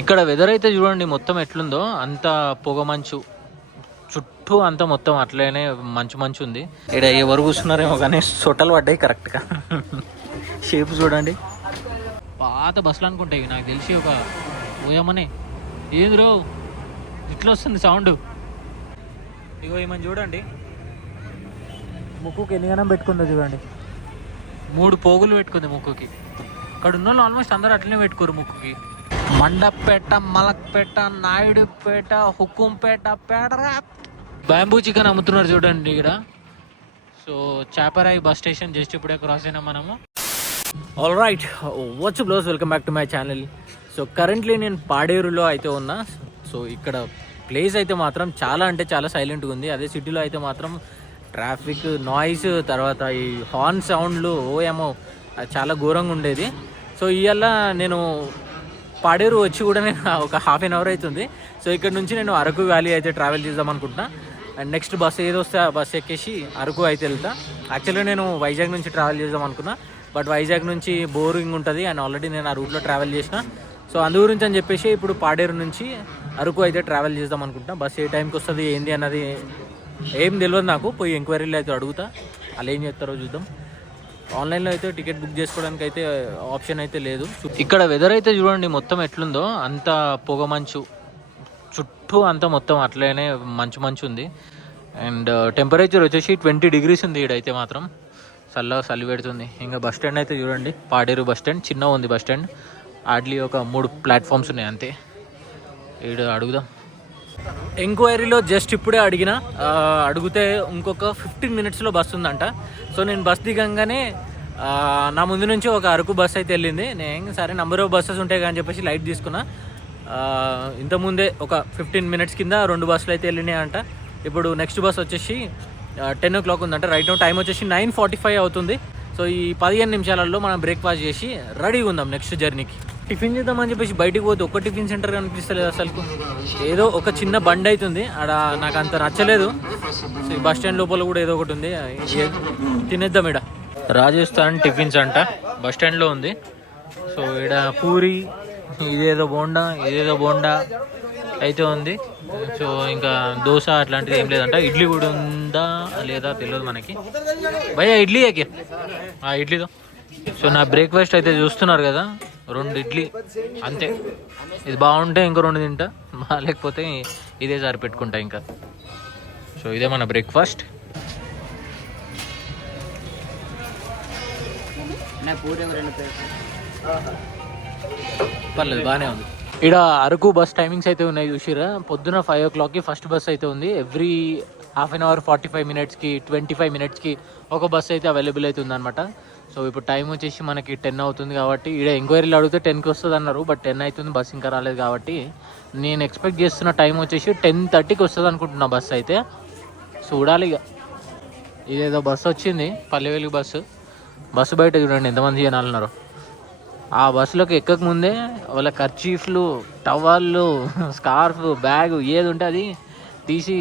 ఇక్కడ వెదర్ అయితే చూడండి మొత్తం ఎట్లుందో, అంత పొగ మంచు చుట్టూ అంతా మొత్తం అట్లనే మంచు మంచు ఉంది. ఇక్కడ ఎవరు కూర్చున్నారేమో కానీ సొట్టలు పడ్డాయి కరెక్ట్గా. షేప్ చూడండి, పాత బస్సులు అనుకుంటాయి నాకు తెలిసి. ఒక ఓయమ్మనే ఏంది రో ఇట్లా వస్తుంది సౌండ్. ఇగో ఏమని చూడండి, ముక్కుకి ఎన్ని గణం పెట్టుకుందో చూడండి. 3 పోగులు పెట్టుకుంది ముక్కుకి. అక్కడ ఉన్న వాళ్ళు ఆల్మోస్ట్ అందరూ అట్లనే పెట్టుకోరు ముక్కుకి. మండపేట, మలక్పేట, నాయుడుపేట, హుకుంపేట, పేటరా బ్యాంబూ చికెన్ అమ్ముతున్నారు చూడండి ఇక్కడ. So Chaparai bus station just ఇప్పుడే క్రాస్ అయినా మనము. All right, what's bros, welcome back to my channel. So currently నేను పాడేరులో అయితే ఉన్నా. సో ఇక్కడ ప్లేస్ అయితే మాత్రం చాలా అంటే చాలా సైలెంట్గా ఉంది. అదే సిటీలో అయితే మాత్రం ట్రాఫిక్, నాయిస్, తర్వాత ఈ హార్న్ సౌండ్లు ఏమో చాలా ఘోరంగా ఉండేది. సో ఇవాళ నేను పాడేరు వచ్చి కూడా నేను ఒక హాఫ్ అన్ అవర్ అవుతుంది. సో ఇక్కడ నుంచి నేను అరకు వ్యాలీ అయితే ట్రావెల్ చేద్దాం అనుకుంటున్నా. అండ్ నెక్స్ట్ బస్ ఏదో వస్తే ఆ బస్ ఎక్కేసి అరకు అయితే వెళ్తా. యాక్చువల్గా నేను వైజాగ్ నుంచి ట్రావెల్ చేద్దాం అనుకున్నా, బట్ వైజాగ్ నుంచి బోరింగ్ ఉంటుంది అండ్ ఆల్రెడీ నేను ఆ రూట్లో ట్రావెల్ చేసిన. సో అందు గురించి అని చెప్పేసి ఇప్పుడు పాడేరు నుంచి అరకు అయితే ట్రావెల్ చేద్దాం అనుకుంటున్నా. బస్ ఏ టైంకి వస్తుంది ఏంది అన్నది ఏం తెలియదు నాకు. పోయి ఎంక్వైరీలో అయితే అడుగుతా, అలా ఏం చేస్తారో చూద్దాం. ఆన్లైన్లో అయితే టికెట్ బుక్ చేసుకోవడానికి అయితే ఆప్షన్ అయితే లేదు. ఇక్కడ వెదర్ అయితే చూడండి మొత్తం ఎట్లుందో, అంత పొగ మంచు చుట్టూ అంతా మొత్తం అట్లనే మంచు మంచు ఉంది. అండ్ టెంపరేచర్ వచ్చేసి 20 degrees ఉంది. ఈడైతే మాత్రం చలి పెడుతుంది. ఇంకా బస్ స్టాండ్ అయితే చూడండి, పాడేరు బస్ స్టాండ్ చిన్న ఉంది. బస్ స్టాండ్ హార్డ్లీ ఒక 3 ప్లాట్ఫామ్స్ ఉన్నాయి అంతే. ఈడ అడుగుదాం. ఎంక్వైరీలో జస్ట్ ఇప్పుడే అడిగితే ఇంకొక 15 minutesలో బస్ ఉందంట. సో నేను బస్ దిగంగానే నా ముందు నుంచి ఒక అరకు బస్ అయితే వెళ్ళింది. నేను సరే నెంబర్ ఆఫ్ బస్సెస్ ఉంటాయి కానీ చెప్పేసి లైట్ తీసుకున్నా. ఇంతకుముందే ఒక 15 minutes కింద 2 బస్సులు అయితే వెళ్ళినాయి అంట. ఇప్పుడు నెక్స్ట్ బస్ వచ్చేసి 10 o'clock ఉందంట. రైట్ నో టైం వచ్చేసి 9:45 అవుతుంది. సో ఈ 15 నిమిషాలలో మనం బ్రేక్ఫాస్ట్ చేసి రెడీగా ఉందాం నెక్స్ట్ జర్నీకి. టిఫిన్ చేద్దామని చెప్పేసి బయటికి పోతే ఒక్క టిఫిన్ సెంటర్ కనిపిస్తలేదు అసలు. ఏదో ఒక చిన్న బండి అవుతుంది ఆడ, నాకు అంత నచ్చలేదు. సో ఈ బస్ స్టాండ్ లోపల కూడా ఏదో ఒకటి ఉంది, తినేద్దాం. ఇక్కడ రాజస్థాన్ టిఫిన్స్ అంట బస్ స్టాండ్లో ఉంది. సో ఇక్కడ పూరి, ఇదేదో బోండా అయితే ఉంది. సో ఇంకా దోశ అట్లాంటిది ఏం లేదంట. ఇడ్లీ కూడా ఉందా లేదా తెలియదు మనకి. భయ్యా ఇడ్లీ ఏకే ఇడ్లీతో. సో నా బ్రేక్ఫాస్ట్ అయితే చూస్తున్నారు కదా, 2 ఇడ్లీ అంతే. ఇది బాగుంటే ఇంకో 2 తింటా, లేకపోతే ఇదే సరిపెట్టుకుంటా ఇంకా. సో ఇదే మన బ్రేక్ఫాస్ట్. పర్లేదు, బాగానే ఉంది. ఇక్కడ అరకు బస్ టైమింగ్స్ అయితే ఉన్నాయి చూసిరా. పొద్దున 5 o'clockకి ఫస్ట్ బస్ అయితే ఉంది. ఎవ్రీ హాఫ్ అన్ అవర్ 45 minutesకి 25 minutesకి ఒక బస్ అయితే అవైలబుల్ అవుతుంది అనమాట. సో ఇప్పుడు టైం వచ్చేసి మనకి 10 అవుతుంది కాబట్టి, ఇక్కడ ఎంక్వైరీలో అడిగితే 10కి వస్తుంది అన్నారు. బట్ 10 అవుతుంది, బస్ ఇంకా రాలేదు. కాబట్టి నేను ఎక్స్పెక్ట్ చేస్తున్న టైం వచ్చేసి 10:30కి వస్తుంది అనుకుంటున్నా బస్ అయితే. చూడాలి ఇక. ఇదేదో బస్సు వచ్చింది, పల్లెవేలు బస్సు బయట చూడండి ఎంతమంది జనాలు ఉన్నారు. ఆ బస్సులోకి ఎక్కక ముందే వాళ్ళ కర్చీఫ్లు, టవళ్ళు, స్కార్ఫ్, బ్యాగ్ ఏది ఉంటే అది తీసి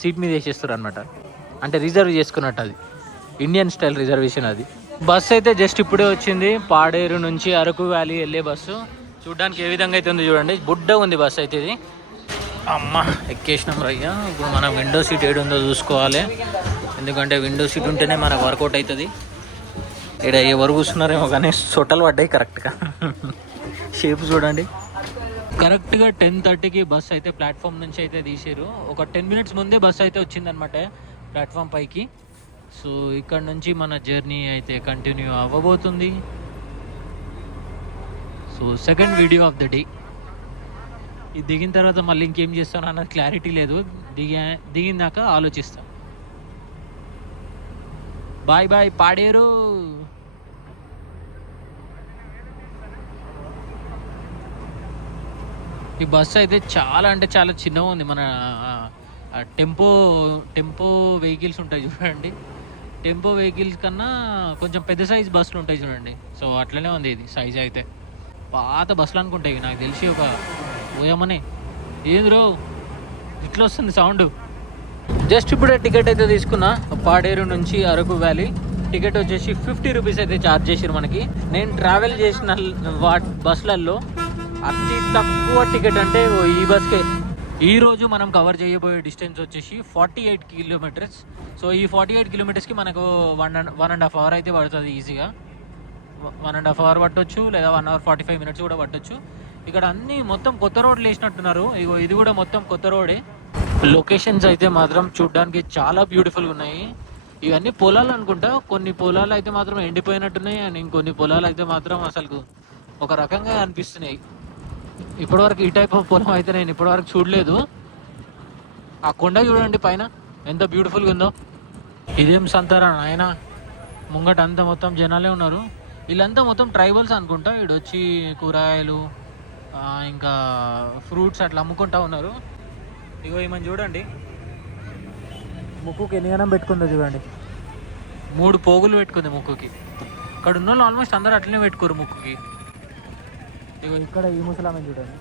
సీట్ మీద వేసేస్తారు అనమాట. అంటే రిజర్వ్ చేసుకున్నట్టు, అది ఇండియన్ స్టైల్ రిజర్వేషన్ అది. బస్సు అయితే జస్ట్ ఇప్పుడే వచ్చింది, పాడేరు నుంచి అరకు వ్యాలీ వెళ్ళే బస్సు. చూడడానికి ఏ విధంగా అయితే ఉంది చూడండి, బుడ్డ ఉంది బస్సు అయితే ఇది. అమ్మ ఎక్కేసినాం రయ్యా. ఇప్పుడు మనం విండో సీట్ ఏడు ఉందో చూసుకోవాలి, ఎందుకంటే విండో సీట్ ఉంటేనే మనకు వర్కౌట్ అవుతుంది. ఇక్కడ ఎవరు కూర్చున్నారేమో కానీ సొట్టలు పడ్డాయి కరెక్ట్గా. షేప్ చూడండి. కరెక్ట్గా 10:30కి బస్ అయితే ప్లాట్ఫామ్ నుంచి అయితే తీసారు. ఒక 10 minutes ముందే బస్ అయితే వచ్చిందనమాట ప్లాట్ఫామ్ పైకి. సో ఇక్కడ నుంచి మన జర్నీ అయితే కంటిన్యూ అవ్వబోతుంది. So second video of the day. ఇది దిగిన తర్వాత మళ్ళీ ఇంకేం చేస్తాను అన్నది క్లారిటీ లేదు. దిగినాక ఆలోచిస్తాను. Bye bye Paderu. ఈ బస్సు అయితే చాలా అంటే చాలా చిన్నగా ఉంది. మన టెంపో వెహికల్స్ ఉంటాయి చూడండి, టెంపో వెహికల్స్ కన్నా కొంచెం పెద్ద సైజ్ బస్సులు ఉంటాయి చూడండి. సో అట్లనే ఉంది ఇది సైజ్ అయితే. పాత బస్సులు అనుకుంటాయి నాకు తెలిసి. ఒక ఓయమ్మనే ఏంది రో ఇట్లా వస్తుంది సౌండ్. జస్ట్ ఇప్పుడే టికెట్ అయితే తీసుకున్నా, పాడేరు నుంచి అరకు వ్యాలీ. టికెట్ వచ్చేసి 50 rupees అయితే ఛార్జ్ చేసారు మనకి. నేను ట్రావెల్ చేసిన బస్సులలో అతి తక్కువ టికెట్ అంటే ఈ బస్కే. ఈ రోజు మనం కవర్ చేయబోయే డిస్టెన్స్ వచ్చేసి 48 కిలోమీటర్స్. సో ఈ 48 కిలోమీటర్స్కి మనకు 1.5 అవర్ అయితే పడుతుంది ఈజీగా. 1.5 అవర్ పట్టొచ్చు, లేదా 1 అవర్ 45 మినిట్స్ కూడా పట్టొచ్చు. ఇక్కడ అన్నీ మొత్తం కొత్త రోడ్లు వేసినట్టున్నారు. ఇగో ఇది కూడా మొత్తం కొత్త రోడే. లొకేషన్స్ అయితే మాత్రం చూడడానికి చాలా బ్యూటిఫుల్గా ఉన్నాయి. ఇవన్నీ పొలాలు అనుకుంటా. కొన్ని పొలాలు అయితే మాత్రం ఎండిపోయినట్టున్నాయి, అండ్ ఇంకొన్ని పొలాలు అయితే మాత్రం అసలు ఒక రకంగా అనిపిస్తున్నాయి. ఇప్పటివరకు ఈ టైప్ ఆఫ్ పొలం అయితే నేను ఇప్పటివరకు చూడలేదు. ఆ కొండ చూడండి పైన ఎంత బ్యూటిఫుల్గా ఉందో. ఇదేం సంతారా ఆయన, ముంగట అంతా మొత్తం జనాలే ఉన్నారు. వీళ్ళంతా మొత్తం ట్రైబల్స్ అనుకుంటా. ఇటు వచ్చి కూరగాయలు ఇంకా ఫ్రూట్స్ అట్లా అమ్ముకుంటా ఉన్నారు. ఇగో ఏమని చూడండి, ముక్కుకి ఎన్ని గణం పెట్టుకుందో చూడండి. 3 పోగులు పెట్టుకుంది ముక్కుకి. ఇక్కడ ఉన్న వాళ్ళు ఆల్మోస్ట్ అందరూ అట్లనే పెట్టుకోరు ముక్కుకి. ఇగో ఇక్కడ ఈ ముసలామని చూడండి.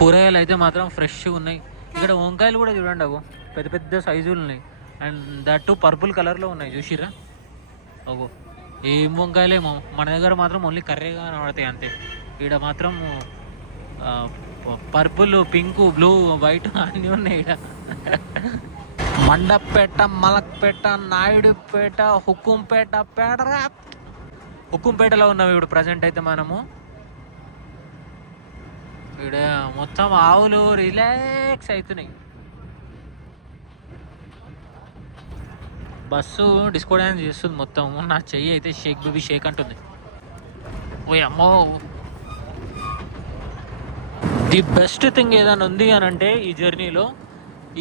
కూరగాయలు అయితే మాత్రం ఫ్రెష్గా ఉన్నాయి. ఇక్కడ వంకాయలు కూడా చూడండి, అగో పెద్ద పెద్ద సైజులు ఉన్నాయి. అండ్ దట్ పర్పుల్ కలర్లో ఉన్నాయి, చూసిరా? అగో ఏం వంకాయలేమో. మన దగ్గర మాత్రం ఓన్లీ కర్రీగా కనబడతాయి అంతే. ఇక్కడ మాత్రం పర్పుల్, పింక్, బ్లూ, వైట్ అన్నీ ఉన్నాయి ఇక్కడ. మండపేట, మలక్పేట, నాయుడుపేట, హుకుంపేట, పేటరా. హుకుంపేటలో ఉన్నాము ఇప్పుడు ప్రజెంట్ అయితే మనము. ఇక్కడ మొత్తం ఆవులు రిలాక్స్ అవుతున్నాయి. బస్సు డిస్కో డ్యాన్స్ చేస్తుంది మొత్తం. నా చెయ్యి అయితే షేక్ బేబీ షేక్ అంటుంది. ఓ అమ్మో. ది బెస్ట్ థింగ్ ఏదైనా ఉంది అని అంటే ఈ జర్నీలో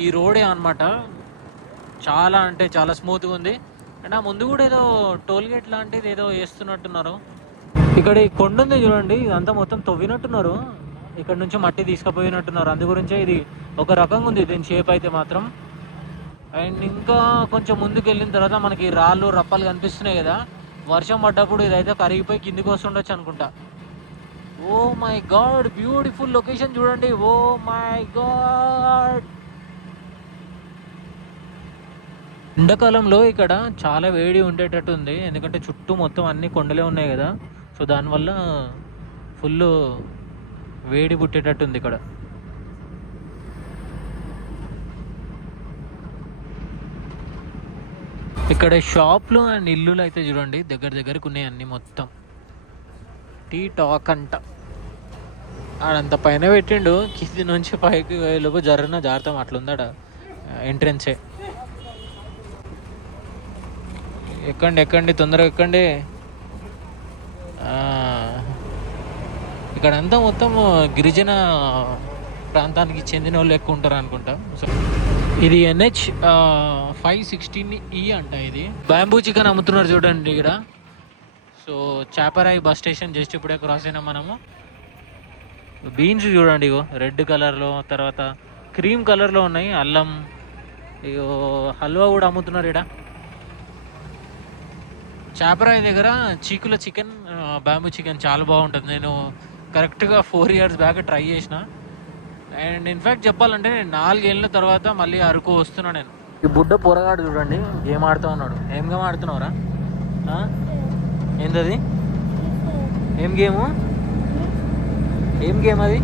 ఈ రోడే అనమాట. చాలా అంటే చాలా స్మూత్గా ఉంది. అండ్ ఆ ముందు కూడా ఏదో టోల్గేట్ లాంటిది ఏదో వేస్తున్నట్టున్నారు. ఇక్కడ ఈ కొండ ఉంది చూడండి, ఇదంతా మొత్తం తవ్వినట్టున్నారు. ఇక్కడ నుంచి మట్టి తీసుకుపోయినట్టున్నారు. అందు గురించే ఇది ఒక రకంగా ఉంది దీని షేప్ అయితే మాత్రం. అండ్ ఇంకా కొంచెం ముందుకు వెళ్ళిన తర్వాత మనకి రాళ్ళు రప్పలు కనిపిస్తున్నాయి కదా. వర్షం పడ్డప్పుడు ఇదైతే కరిగిపోయి కిందికి వస్తుండొచ్చు అనుకుంటా. Oh my God, beautiful location చూడండి. Oh my God. ఎండాకాలంలో ఇక్కడ చాలా వేడి ఉండేటట్టు ఉంది, ఎందుకంటే చుట్టూ మొత్తం అన్ని కొండలే ఉన్నాయి కదా. సో దానివల్ల ఫుల్ వేడి పుట్టేటట్టు ఉంది ఇక్కడ. ఇక్కడ షాప్లు అండ్ ఇల్లులు అయితే చూడండి దగ్గర దగ్గరకు ఉన్నాయి అన్ని. మొత్తం టీ టాక్ అంట. ఆడంత పైన పెట్టిండు, కింది నుంచి పైకి లోపు జారుతాం అట్లుందాడ ఎంట్రెన్సే. ఎక్కండి తొందరగా ఎక్కండి. ఇక్కడంతా మొత్తం గిరిజన ప్రాంతానికి చెందిన వాళ్ళు ఎక్కువ ఉంటారు అనుకుంటా. సో ఇది NH 516E అంట. ఇది బ్యాంబూ చికెన్ అమ్ముతున్నారు చూడండి ఇక్కడ. So Chaparai bus station just ఇప్పుడే క్రాస్ అయినా మనము. బీన్స్ చూడండి, ఇగో రెడ్ కలర్లో, తర్వాత క్రీమ్ కలర్లో ఉన్నాయి. అల్లం, ఇగో హల్వా కూడా అమ్ముతున్నారు ఇక్కడ. చాపరాయి దగ్గర చీకుల చికెన్, బ్యాంబూ చికెన్ చాలా బాగుంటుంది. నేను కరెక్ట్గా 4 years బ్యాక్ ట్రై చేసిన. అండ్ ఇన్ఫ్యాక్ట్ చెప్పాలంటే నేను 4 ఏళ్ళ తర్వాత మళ్ళీ అరకు వస్తున్నా నేను. ఈ బుడ్డ పొరగాడు చూడండి గేమ్ ఆడుతూ ఉన్నాడు. ఏం గేమ్ ఆడుతున్నావురా? ఏంటది? ఏం గేము? ఏం గేమ్ అది?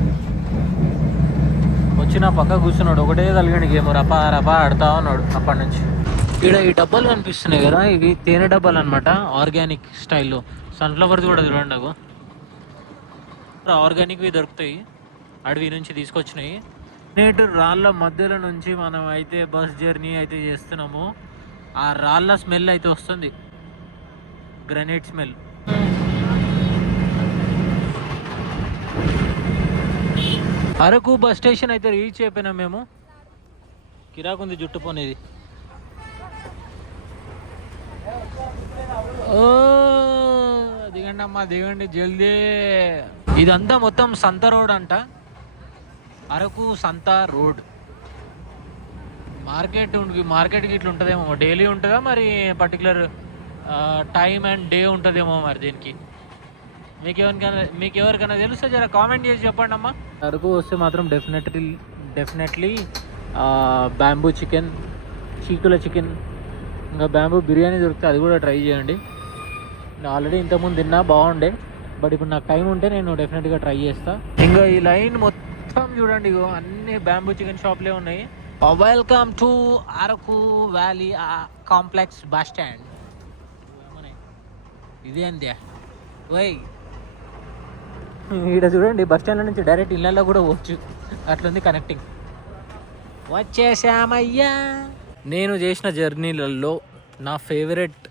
వచ్చి నా పక్క కూర్చున్నాడు, ఒకటే తలిగండి గేమ్ రపా ఆడుతూ ఉన్నాడు అప్పటి నుంచి. ఇక్కడ ఈ డబ్బాలు కనిపిస్తున్నాయి కదా, ఇవి తేనె డబ్బాలు అనమాట, ఆర్గానిక్ స్టైల్లో. సన్ఫ్లవర్స్ కూడా చూడండి, నాకు ఆర్గానిక్వి దొరుకుతాయి, అడవి నుంచి తీసుకొచ్చినాయి. నేటి రాళ్ళ మధ్యలో నుంచి మనం అయితే బస్ జర్నీ అయితే చేస్తున్నాము. ఆ రాళ్ళ స్మెల్ అయితే వస్తుంది, granite smell. Araku bus station అయితే రీచ్ అయిపోయినాం మేము. కిరాకుంది జుట్టు పోనేది. దిగండి అమ్మా దిగండి జల్దీ. ఇదంతా మొత్తం సంత రోడ్ అంట, అరకు సంత రోడ్. మార్కెట్కి ఇట్లా ఉంటుందేమో, డైలీ ఉంటుందా మరి పర్టికులర్ టైం అండ్ డే ఉంటుందేమో మరి దీనికి. మీకు ఎవరికైనా తెలుస్తే జర కామెంట్ చేసి చెప్పండి అమ్మా. అరకు వస్తే మాత్రం డెఫినెట్లీ బ్యాంబూ చికెన్, చీకుల చికెన్, ఇంకా బ్యాంబూ బిర్యానీ దొరికితే అది కూడా ట్రై చేయండి. నేను ఆల్రెడీ ఇంతకుముందు తిన్నా, బాగుండే. బట్ ఇప్పుడు నాకు టైం ఉంటే నేను డెఫినెట్గా ట్రై చేస్తా. ఇంకా ఈ లైన్ మొత్తం చూడండి, ఇగో అన్ని బ్యాంబూ చికెన్ షాప్లే ఉన్నాయి. Welcome to Araku valley complex bus stand. ఇదే అంతే వై ఇక్కడ చూడండి, బస్ స్టాండ్ నుంచి డైరెక్ట్ ఇళ్ళల్లో కూడా పోవచ్చు, అట్లుంది కనెక్టింగ్. వచ్చేసామయ్యా. నేను చేసిన జర్నీలలో నా ఫేవరెట్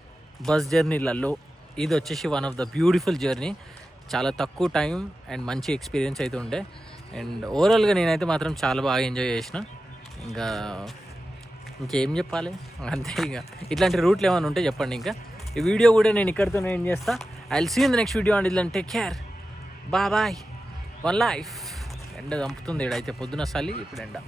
బస్ జర్నీలలో ఇది వచ్చేసి one of the beautiful journey. చాలా తక్కువ టైం అండ్ మంచి ఎక్స్పీరియన్స్ అయితే ఉండే. అండ్ ఓవరాల్గా నేనైతే మాత్రం చాలా బాగా ఎంజాయ్ చేసిన. ఇంకా ఇంకేం చెప్పాలి, అంతే. ఇక ఇట్లాంటి రూట్లు ఏమైనా ఉంటే చెప్పండి. ఇంకా ఈ వీడియో కూడా నేను ఇక్కడితో ఏం చేస్తా. I will see in the next video and ఇట్లా take care, bye. One life. ఎండ చంపుతుంది ఇక్కడైతే, పొద్దున చలి, ఇప్పుడు ఎండ.